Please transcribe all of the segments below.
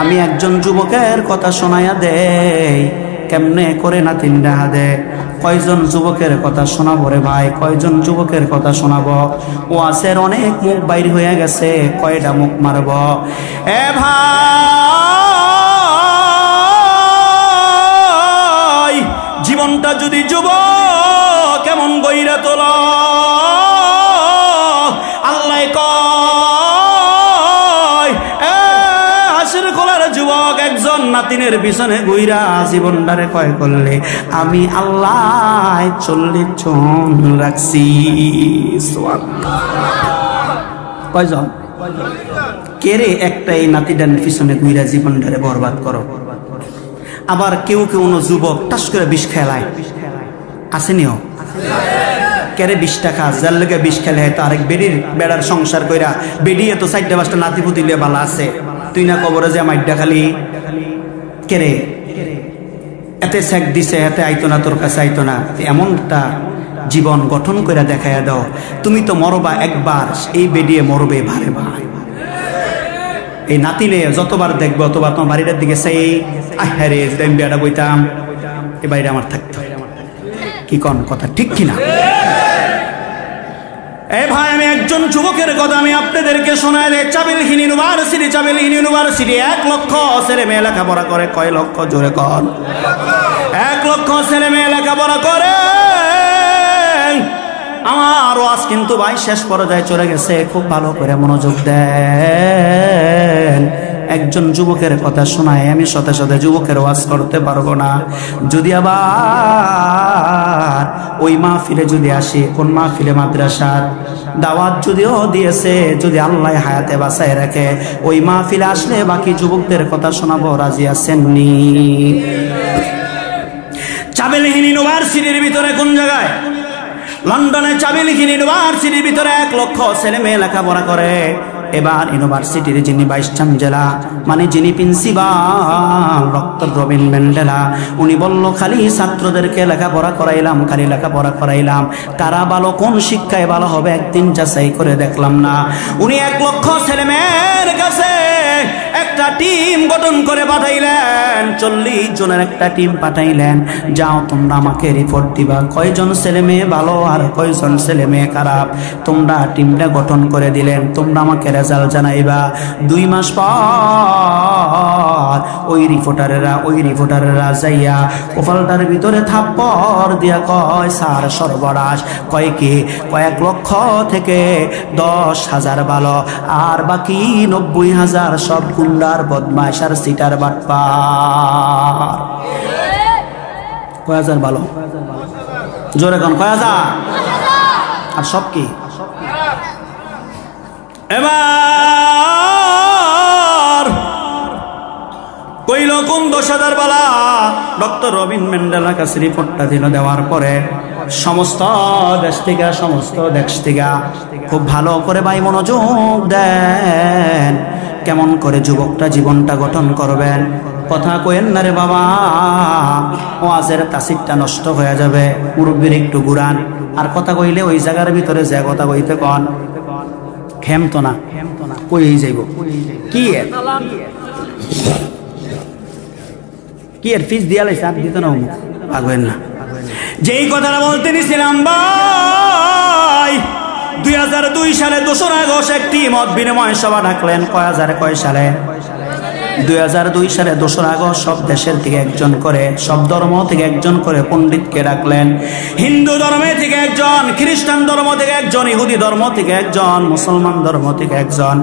আমি একজন যুবকের কথা শোনাইয়া দেই, কেমনে করে নাতিন ডাহা দে। কয়জন যুবকের কথা শোনাবো রে ভাই, কয়জন যুবকের কথা শোনাবো? ওয়াসের অনেক মুখ বাইর হয়ে গেছে, কয়টা মুখ মারব? এ ভাই, জীবনটা যদি যুবক কেমন গইরা তোল, আল্লাহ কয় এ হাসির খোলার যুবক একজন নাতিনের পিছনে ঘুইরা জীবনটারে কয় করলে আমি আল্লাহ 40 জন রাখছি। কয়জন? কেরে একটাই নাতিটার পিছনে ঘুইরা জীবনটারে বরবাদ করো। আবার কেউ কেউ যুবক টাস করে বিষ খেলায়, আসেনিও কেরে 20 টাকা যার লেগে বিষ খেলে, তো আরেক বেড়ার সংসার কইরা বেড়ি এত 4-5টা নাতি পুতিলে বালা আছে, তুই না কবরে যে মাইডা খালি কেরে এতে শেখ দিছে, এতে আইতো না, তোর কাছে আইতো না। এমনটা জীবন গঠন করে দেখাইয়া দাও। তুমি তো মরবা একবার, এই বেডিয়ে মরবে ভারে ভাই। এই নাতিলে যতবার দেখবো অতবার তোমার বাড়িটার দিকে সেই আরে আমি বেড়া বইতাম, এ বাড়িটা আমার থাকতো। কি কোন কথা ঠিক কিনা? এই ভাই, আমি একজন যুবকের কথা আমি আপনাদেরকে শোনাই দেই। চাবিলহীন ইউনিভার্সিটি 1 লক্ষ ছেলে মেয়ে লেখাপড়া করে। কয় লক্ষ? জোরে কন। 1 লক্ষ ছেলে মেয়ে লেখাপড়া করে। আমার ওয়াজ কিন্তু ভাই শেষ পর্যায়ে চলে গেছে, খুব ভালো করে মনোযোগ দেন। একজন যুবকের কথা শোনায় আমি সাথে সাথে যুবকের ওয়াজ করতে পারবো না। যদি আবার ওই মাহফিলে যদি আসি, কোন মাহফিলে? মাদ্রাসার দাওয়াত যদিও দিয়েছে, যদি আল্লাহ হায়াতে বাঁচায় রাখে, ওই মাহফিলে আসলে বাকি যুবকদের কথা শোনাবো। রাজি আছেননি? চাবিলহীন ইউনিভার্সিটির ভিতরে কোন জায়গায়? লন্ডনে চাবিলহীন ইউনিভার্সিটির ভিতরে 1 লক্ষ ছেলে মেয়ে লেখাপড়া করে। এবার ইউনিভার্সিটির যিনি ভাইস চ্যান্সেলর, মানে যিনি প্রিন্সিপাল, ডক্টর রবিন ম্যান্ডেলা, উনি বলল খালি ছাত্রদেরকে লেখাপড়া করাইলাম, খালি লেখাপড়া করাইলাম, কারা ভালো, কোন শিক্ষায় ভালো হবে একদিন যাচাই করে দেখলাম না। উনি 1 লক্ষ ছেলে মেয়ের কাছে একটা টিম গঠন করে পাঠাইলেন, 40 জনের একটা টিম পাঠাইলেন। যাও তোমরা আমাকে রিপোর্ট দিবা, কয়জন ছেলে মেয়ে ভালো আর কয়জন ছেলে মেয়ে খারাপ। তোমরা টিমটা গঠন করে দিলেন, তোমরা আমাকে রেজাল্ট জানাইবা। 2 মাস পর ওই রিপোর্টারেরা যাইয়া কপালটার ভিতরে থাপ্পড় দিয়া কয় স্যার সর্বনাশ। কয় কি? 1 লক্ষ থেকে 10,000 ভালো, আর বাকি 90,000 সব গুন্ডার বদমাশ আর সিটার বাটপার। 1000 ভালো? জোরে কোন 1000? আর সব কি? এবার কইল কোন 10,000 বালা? ডক্টর রবিন ম্যান্ডেলার কাছে রিপোর্টটা দিল। দেওয়ার পরে সমস্ত দেশ থেকে খুব ভালো করে ভাই মনোযোগ দেন, কেমন করে যুবকটা জীবনটা গঠন করবেন। কথা কইেন না রে বাবা, ওয়াজের তাসিরটা নষ্ট হয়ে যাবে। মুরব্বির একটু ঘুরান, আর কথা কইলে ওই জায়গার ভিতরে যে কথা কইতে কন খেমতো না, কই যাইব। কি এর ফিস দিয়া লাইছে, আর দিত না, ভাগবেন না। যেই কথাটা বলতে নিছিলাম ভাই, 2002 সালে 2 আগস্ট একটি মত বিনিময় সভা ডাকলেন। কয় সালে? 2002 সালে 2 আগস্ট সব দেশের থেকে একজন করে, সব ধর্ম থেকে একজন করে পণ্ডিতকে ডাকলেন। হিন্দু ধর্মে থেকে একজন, খ্রিস্টান ধর্ম থেকে একজন, ইহুদি ধর্ম থেকে একজন, মুসলমান ধর্ম থেকে একজন।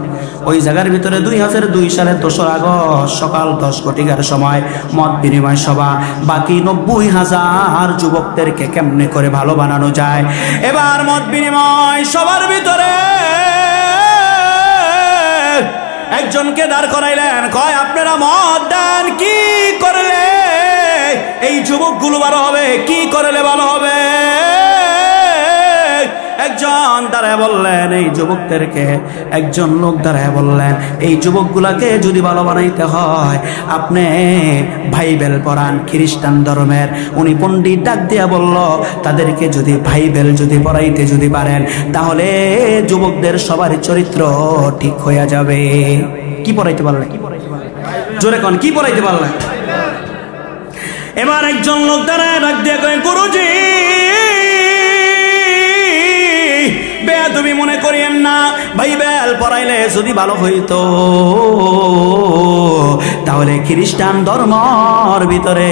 ওই জায়গার ভিতরে 2002 সালে 2 আগস্ট সকাল 10 ঘটিকার সময় মত বিনিময় সভা। বাকি 90,000 যুবকদেরকে কেমনে করে ভালো বানানো যায়। এবার মত বিনিময় সবার ভিতরে একজনকে দাঁড় করাইলেন। কয় আপনারা মত দেন, কি করলে এই যুবকগুলো ভালো হবে, কি করলে ভালো হবে? একজন দাঁড়ায় বললেন, এই যুবকদেরকে একজন লোক দাঁড়ায় বললেন, এই যুবকগুলাকে যদি ভালো বানাইতে হয় আপনি বাইবেল পড়ান খ্রিস্টান ধর্মের। উনি পণ্ডিত ডাক দিয়া বলল, তাদেরকে যদি বাইবেল যদি পড়াইতে যদি পারেন তাহলে যুবকদের সবার চরিত্র ঠিক হয়ে যাবে। কি পড়াইতে পারলে? জোরে কোন কি পড়াইতে পারলেন? এবার একজন লোক দাঁড়ায় ডাক দিয়ে কয়, গুরুজি তুমি মনে করিয়েন না, বাইবেল পড়াইলে যদি ভালো হইতো তাহলে খ্রিস্টান ধর্মের ভিতরে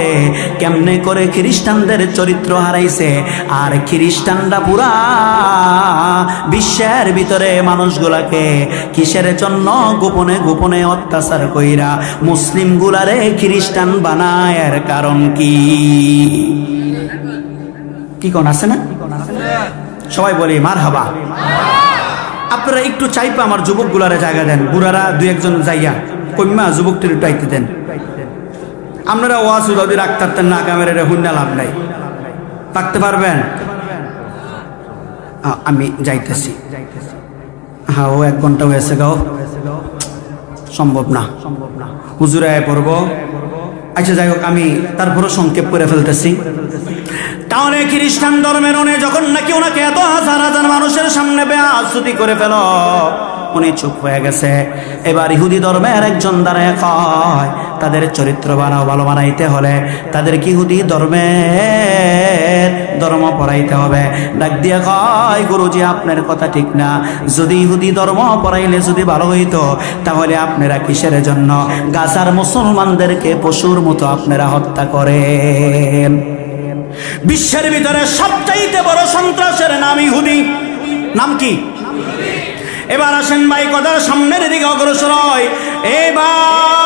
কেমনে করে খ্রিস্টানদের চরিত্র হারাইছে, আর খ্রিস্টানরা পুরা বিশ্বের ভিতরে মানুষগুলাকে কিসের জন্য গোপনে গোপনে অত্যাচার কইরা মুসলিম গুলারে খ্রিস্টান বানায়, এর কারণ কি? কি কোন আছে না? সবাই বলি মারহাবা। আপনারা একটু চাইপা আমার যুবক গুলারে জায়গা দেন, বুড়ারা দুই একজন যাইয়া কইমা যুবকটির একটু আইতে দেন। আপনারা ওয়াজ যদি রাখতেন না, ক্যামেরা হুন্ডা লাভ নাই, রাখতে পারবেন? আমি যাইতেছি। হ্যাঁ, ও 1 ঘন্টা হয়েছে গাও, সম্ভব না, হুজুরে পড়বো। আচ্ছা যাই হোক, আমি তারপরও সংক্ষেপ করে ফেলতেছি। তাহলে খ্রিস্টান ধর্মের উনি যখন নাকি ওনাকে এত হাজার হাজার মানুষের সামনে বেয়াজ্জতি করে ফেল, উনি চুপ হয়ে গেছে। এবার ইহুদি ধর্মের একজন দাঁড়ায় কয়, তাদের চরিত্র ভালো বানাইতে হলে তাদেরকে ইহুদি ধর্ম পড়াইতে হবে। ডাক দিয়ে কয়, গুরুজি আপনার কথা ঠিক না, যদি ইহুদি ধর্ম পড়াইলে যদি ভালো হইতো তাহলে আপনারা কিসের জন্য গাজার মুসলমানদেরকে পশুর মতো আপনারা হত্যা করেন? বিশ্বের ভিতরে সবচাইতে বড় সন্ত্রাসের নাম ইহুদি। নাম কি? এবার আসেন ভাই কথার সামনের দিকে অগ্রসর হয়। ভাই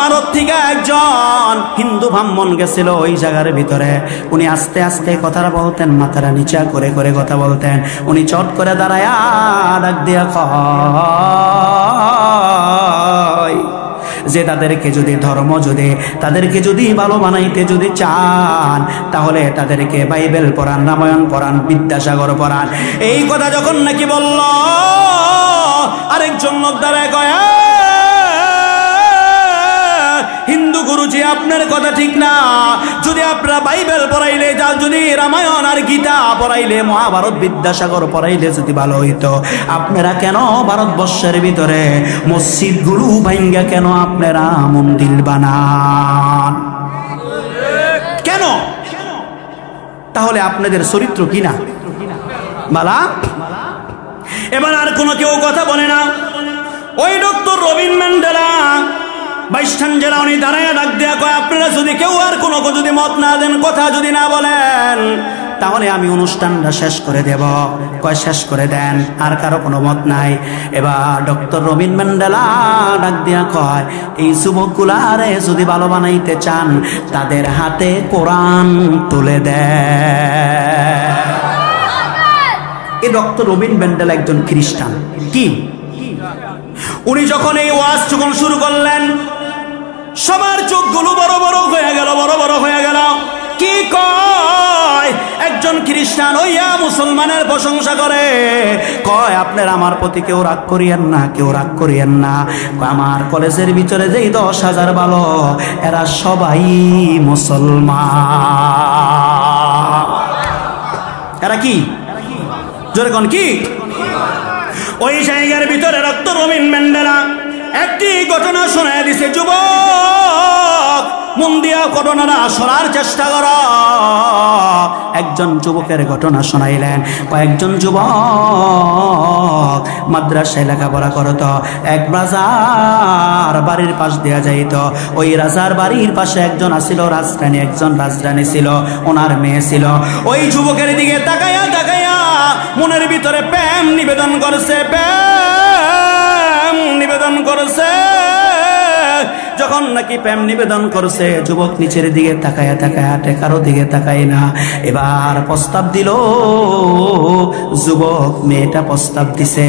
ভারত থেকে একজন হিন্দু ব্রাহ্মণ গেছিল ওই জায়গার ভিতরে। উনি আস্তে আস্তে কথাটা বলতেন, মাথাটা নিচা করে করে কথা বলতেন। উনি চট করে দাঁড়ায় ডাক দিয়া কয় যে তাদেরকে যদি তাদেরকে যদি ভালো বানাইতে যদি চান তাহলে তাদেরকে বাইবেল পড়ান, রামায়ণ পড়ান, বিদ্যাসাগর পড়ান। এই কথা যখন নাকি বলল, আরেকজন লোক দাঁড়ায় কয়, হিন্দু গুরুজি আপনার কথা ঠিক না, যদি আপনারা বাইবেল পড়াইলে যদি রামায়ণ আর গীতা পড়াইলে, মহাভারত বিদ্যাসাগর পড়াইলে যদি ভালো হইতো, আপনারা কেন ভারতবর্ষের ভিতরে মসজিদগুলো ভাঙ্গা কেন আপনারা মন্দির বানান? কেন? তাহলে আপনাদের চরিত্র কি না বালা? এবার আর কোনো কেউ কথা বলে না। ওই ডক্টর রবিন ম্যান্ডেলা 22 জেলা উনি দাঁড়ায় ডাক দেয়া কয়, আপনারা যদি কেউ আর কোনো যদি মত না দেন, কথা যদি না বলেন, তাহলে আমি অনুষ্ঠানটা শেষ করে দেব। কয় শেষ করে দেন, আর কারো কোনো মত নাই। এবার ডক্টর রবিন ম্যান্ডেলা ডাক দিয়া কয়, এই যুবকগুলারে যদি ভালো বানাইতে চান তাদের হাতে কোরআন তুলে দেয়। এই ডক্টর রবিন ম্যান্ডেলা একজন খ্রিস্টান। কি উনি যখন এই ওয়াজ যখন শুরু করলেন, সবার চোখগুলো বড় বড় হয়ে গেল, বড় বড় হয়ে গেল। কি কয়? একজন খ্রিস্টান হইয়া মুসলমানের প্রশংসা করে, কয় আপনারা আমার প্রতি কেউ রাগ করিয়েন না, কেউ রাগ করিয়েন না। আমার কলেজের ভিতরে যেই 10,000 ভালো, এরা সবাই মুসলমান। এরা কি? জোরে কোন কি? ওই জায়গার ভিতরে ডক্টর রবিন ম্যান্ডেলা একটি ঘটনা শোনায় দিছে, যুবক মন দিয়া ঘটনাটা শোনার চেষ্টা কর। একজন যুবকের ঘটনা শোনাইলেন। কয়েকজন যুবক মাদ্রাসায় লেখাপড়া করত। এক রাজার বাড়ির পাশ দেয়া যাইত। ওই রাজার বাড়ির পাশে একজন আসিল রাজরানী, একজন রাজরানী ছিল, ওনার মেয়ে ছিল। ওই যুবকের দিকে তাকাইয়া তাকাইয়া মনের ভিতরে প্রেম নিবেদন করছে, প্রেম নিবেদন করছে। যখন নাকি প্রেম নিবেদন করছে, যুবক নিচের দিকে তাকায় তাকায় হাঁটে, কারো দিকে তাকায় না। এবার প্রস্তাব দিল, যুবক মেয়েটা প্রস্তাব দিছে,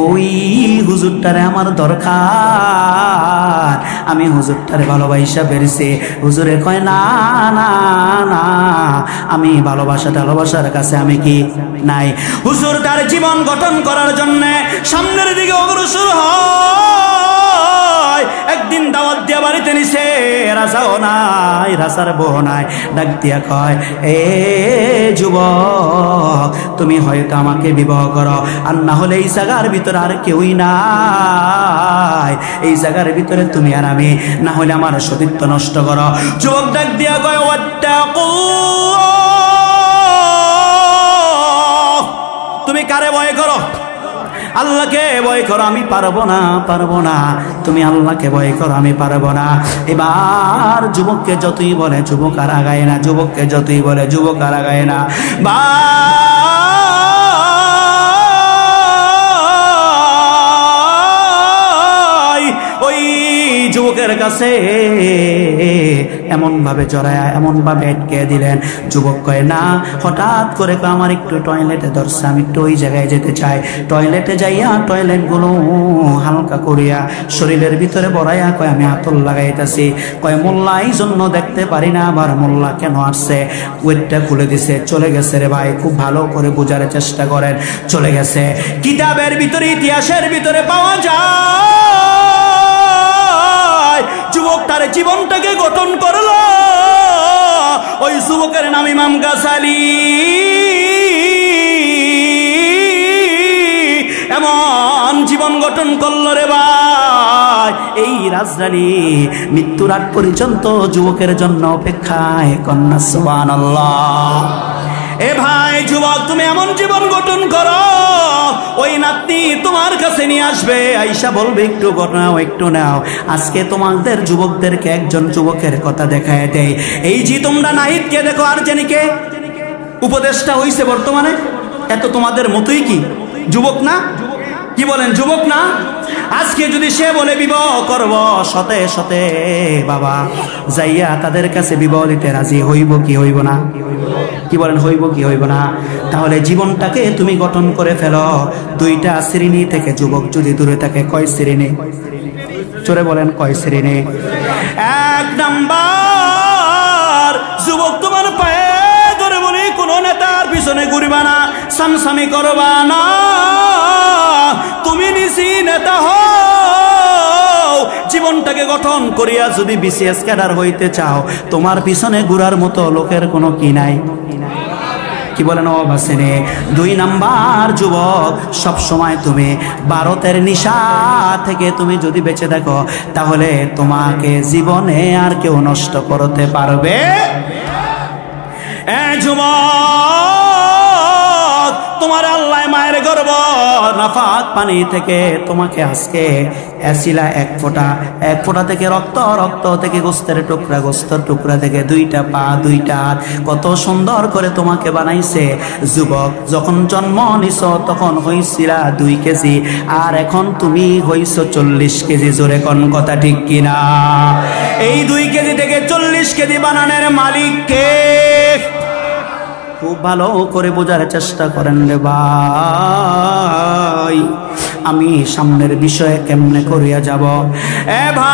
ওই হুজুরটারে আমার দরকার, আমি হুজুরটারে ভালোবাসা বেরিয়েছি। হুজুরে কয় না না না, আমি ভালোবাসার কাছে আমি কি নাই। হুজুর তার জীবন গঠন করার জন্য সামনের দিকে অগ্রসর হয়। একদিন দাওয়াত দিয়া বাড়িতে নিছে, রাজাও নাই, রাজার বউ নাই। ডাক দিয়া কয়, এ যুবক, তুমি হয়তো আমাকে বিবাহ করো, আর না হলে এই জায়গার ভিতরে আর কেউই নাই, এই জায়গার ভিতরে তুমি আর আমি, না হলে আমার সতীত্ব নষ্ট করো। যুবক ডাক দিয়া কয়, তুমি কারে ভয় করো? আল্লাহকে ভয় করো। আমি পারবো না, পারবো না। তুমি আল্লাহকে ভয় করো, আমি পারবো না। এবার যুবককে যতই বলে যুবক আর আগায় না, যুবককে যতই বলে যুবক আর আগায় না। ওই যুবকের কাছে এমন ভাবে জড়ায়া, এমন ভাবে আটকে দিলেন। যুবক কয় না, হঠাৎ করে আমার একটু টয়লেটে ধরছে, আমি একটু ওই জায়গায় যেতে চাই। টয়লেটে যাইয়া টয়লেট গুলো হালকা করিয়া শরীরের ভিতরে বড়াইয়া কয়, আমি আতর লাগাইতেছি। কয়, মোল্লা এই জন্য দেখতে পারি না। আবার মোল্লা কেন আসছে? ওয়েটটা খুলে দিছে, চলে গেছে। রে ভাই, খুব ভালো করে বোঝার চেষ্টা করেন, চলে গেছে। কিতাবের ভিতরে, ইতিহাসের ভিতরে পাওয়া যায়, যুবক তার জীবনটাকে গঠন করলো। ওই যুবকের নাম ইমাম গাসালি। এমন জীবন গঠন করলো রে ভাই, এই রাজধানী মৃত্যুর আগ পর্যন্ত যুবকের জন্য অপেক্ষায়। কন্যা সুবহানাল্লাহ। এ ভাই যুবক, তুমি এমন জীবন গঠন করো, ওই নাতনি তোমার কাছে নিয়ে আসবে, আইসা বলবে একটু নাও, একটু নাও। আজকে তোমাদের যুবকদেরকে একজন যুবকের কথা দেখায় দেয়। এই যে তোমরা নাহিদকে দেখো, আর জানিকে উপদেশটা হইছে বর্তমানে, এত তোমাদের মতোই কি যুবক না? কি বলেন, যুবক না? আজকে যদি সে বলে বিবাহ করব, শতে শতে বাবা যাইয়া তাদের কাছে বিবাহ দিতে রাজি হইব কি হইব না? কি বলেন, হইব কি হইব না? তাহলে জীবনটাকে তুমি গঠন করে ফেলো। দুইটা শ্রেণী থেকে যুবক যদি দূরে থাকে, কয় শ্রেণী? চোরে বলেন, কয় শ্রেণী? এক নাম্বার, যুবক তোমার পায়ে ধরে বলি, কোন নেতার পিছনে ঘুরবা না, সামসামি করবা না। তুমি নিজে নেতা হও, জীবনটাকে গঠন করিয়া যদি বিসিএস ক্যাডার হইতে চাও, তোমার পিছনে ঘুরার মতো লোকের কোনো কি নাই? কি বলেন ও বাসেনে? দুই নাম্বার, যুবক সব সময় তুমি ভারতের নিশা থেকে তুমি যদি বেঁচে থাকো, তাহলে তোমাকে জীবনে আর কেউ নষ্ট করতে পারবে। যুবক, তোমার আল্লাহ মায়ের গর্ভ নাফাক পানি থেকে তোমাকে আজকে এসিলা এক ফোঁটা থেকে রক্ত থেকে গোস্তের টুকরা, গোস্তের টুকরা থেকে দুইটা পা, দুইটা হাত, কত সুন্দর করে তোমাকে বানাইছে। যুবক, যখন জন্ম নিছ তখন হইছিলা 2 কেজি, আর এখন তুমি হইছ 40 কেজি। জোরে কোন কথা ঠিক কিনা? এই 2 কেজি থেকে 40 কেজি বানানোর মালিক কে? খুব ভালো করে বোঝার চেষ্টা করেন রে ভাই। আমি সামনের বিষয়ে কেমনে করিয়া যাব? এ ভাই,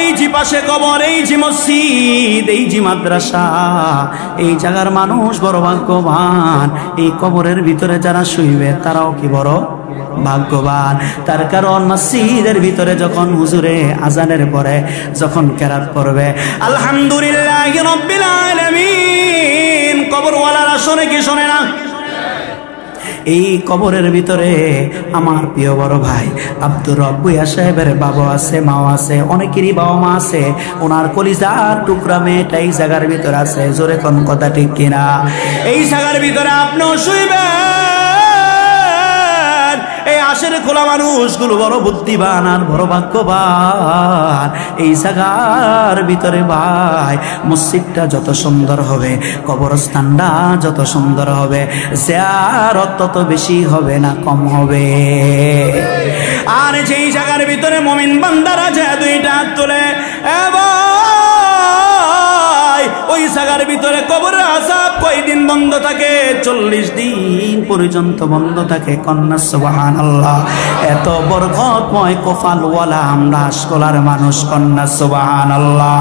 এই যে পাশে কবর, এই যে মসজিদ, এই যে মাদ্রাসা, এই জায়গার মানুষ বড় ভাগ্যবান। এই কবরের ভিতরে যারা শুইবে তারাও কি বড় ভাগ্যবান। তার কারণ মসজিদের ভিতরে যখন হুজুরে আজানের পরে যখন কেরাত পড়বে, আলহামদুলিল্লাহি রাব্বিল আলামিন, কবরওয়ালারা শোনে কি শোনে না? এই কবরের ভিতরে আমার প্রিয় বড় ভাই আব্দুর রব্বুয়া সাহেবের বাবা আছে, মাও আছে, অনেকেরই বাবা মা আছে। ওনার কলিজার টুকরা মেয়েটা এই জায়গার ভিতরে আছে। জোরে কোন কথা ঠিক কিনা? এই জায়গার ভিতরে আপনিও শুইবেন। এই আশের খোলা মানুষগুলো বড় বুদ্ধিমান আর বড় ভাগ্যবান। এই জায়গার ভিতরে ভাই মসজিদটা যত সুন্দর হবে, কবরস্থানটা যত সুন্দর হবে, জিয়ারত তত বেশি হবে না কম হবে। আর যেই জায়গার ভিতরে মুমিন বান্দারা যায় 2টা হাত তুলে, ওই জায়গার ভিতরে কবরের আযাব কয়দিন বন্ধ থাকে? 40 দিন পর্যন্ত বন্ধ থাকে। কন্যা সুবহানাল্লাহ। এত বরকতময় কপালওয়ালা আমরা আশকলার মানুষ। কন্যা সুবহানাল্লাহ।